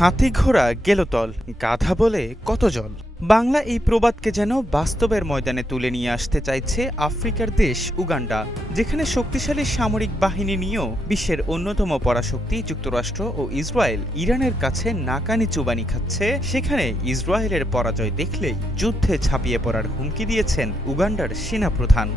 হাতি ঘোড়া গেল তল, গাধা বলে কত জল। বাংলা এই প্রবাদকে যেন বাস্তবের ময়দানে তুলে নিয়ে আসতে চাইছে আফ্রিকার দেশ উগান্ডা, যেখানে শক্তিশালী সামরিক বাহিনী নিয়েও বিশ্বের অন্যতম পরাশক্তি যুক্তরাষ্ট্র ও ইসরায়েল ইরানের কাছে নাকানি চুবানি খাচ্ছে। সেখানে ইসরায়েলের পরাজয় দেখলেই যুদ্ধে ঝাঁপিয়ে পড়ার হুমকি দিয়েছেন উগান্ডার সেনাপ্রধান।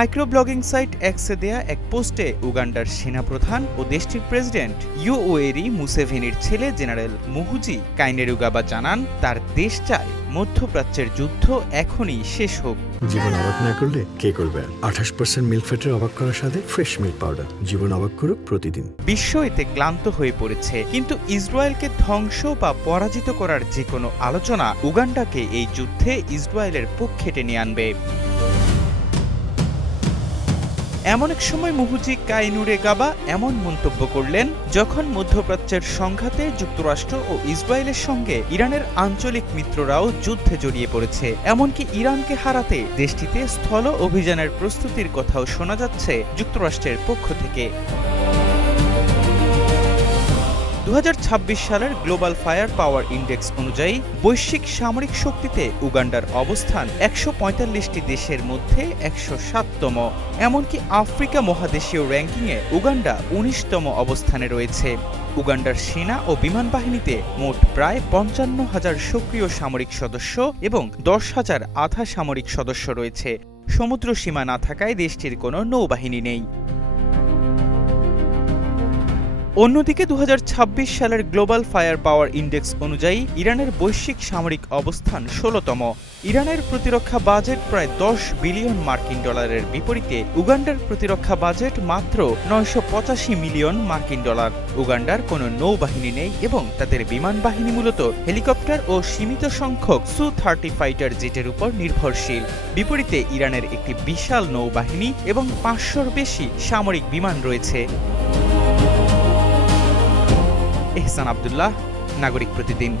মাইক্রোব্লগিং সাইট এক্সে দেয়া এক পোস্টে উগান্ডার সেনাপ্রধান ও দেশটির প্রেসিডেন্ট ইউওয়েরি মুসেভেনির ছেলে জেনারেল মুহুজি কাইনেরুগাবা জানান, তার দেশ চায় মধ্যপ্রাচ্যের যুদ্ধ এখনই শেষ হোক। জীবন অবাক না করলে কে করবে? 28% মিল্ক ফ্যাটের অবাক করার সাথে ফ্রেশ মিল্ক পাউডার। জীবন অবাক করুক প্রতিদিন। বিশ্ব এতে ক্লান্ত হয়ে পড়েছে, কিন্তু ইসরায়েলকে ধ্বংস বা পরাজিত করার যে কোনো আলোচনা উগান্ডাকে এই যুদ্ধে ইসরায়েলের পক্ষে টেনে আনবে। এমন এক সময় মুহুজি কাইনুরেগাবা এমন মন্তব্য করলেন, যখন মধ্যপ্রাচ্যের সংঘাতে যুক্তরাষ্ট্র ও ইসরায়েলের সঙ্গে ইরানের আঞ্চলিক মিত্ররাও যুদ্ধে জড়িয়ে পড়েছে। এমনকি ইরানকে হারাতে দেশটিতে স্থল অভিযানের প্রস্তুতির কথাও শোনা যাচ্ছে যুক্তরাষ্ট্রের পক্ষ থেকে। 2026 সালের গ্লোবাল ফায়ার পাওয়ার ইন্ডেক্স অনুযায়ী বৈশ্বিক সামরিক শক্তিতে উগান্ডার অবস্থান 145টি দেশের মধ্যে 107তম। এমনকি আফ্রিকা মহাদেশীয় র্যাঙ্কিংয়ে উগান্ডা 19তম অবস্থানে রয়েছে। উগান্ডার সেনা ও বিমান বাহিনীতে মোট প্রায় 55,000 সক্রিয় সামরিক সদস্য এবং 10,000 আধা সামরিক সদস্য রয়েছে। সমুদ্র সীমা না থাকায় দেশটির কোনো নৌবাহিনী নেই। অন্যদিকে 2026 সালের গ্লোবাল ফায়ার পাওয়ার ইন্ডেক্স অনুযায়ী ইরানের বৈশ্বিক সামরিক অবস্থান 16তম। ইরানের প্রতিরক্ষা বাজেট প্রায় 10 বিলিয়ন মার্কিন ডলারের বিপরীতে উগান্ডার প্রতিরক্ষা বাজেট মাত্র 985 মিলিয়ন মার্কিন ডলার। উগান্ডার কোনো নৌবাহিনী নেই এবং তাদের বিমান বাহিনী মূলত হেলিকপ্টার ও সীমিত সংখ্যক সু-30 ফাইটার জেটের উপর নির্ভরশীল। বিপরীতে ইরানের একটি বিশাল নৌবাহিনী এবং 500-র বেশি সামরিক বিমান রয়েছে। এহসান আব্দুল্লাহ, নাগরিক প্রতিদিন।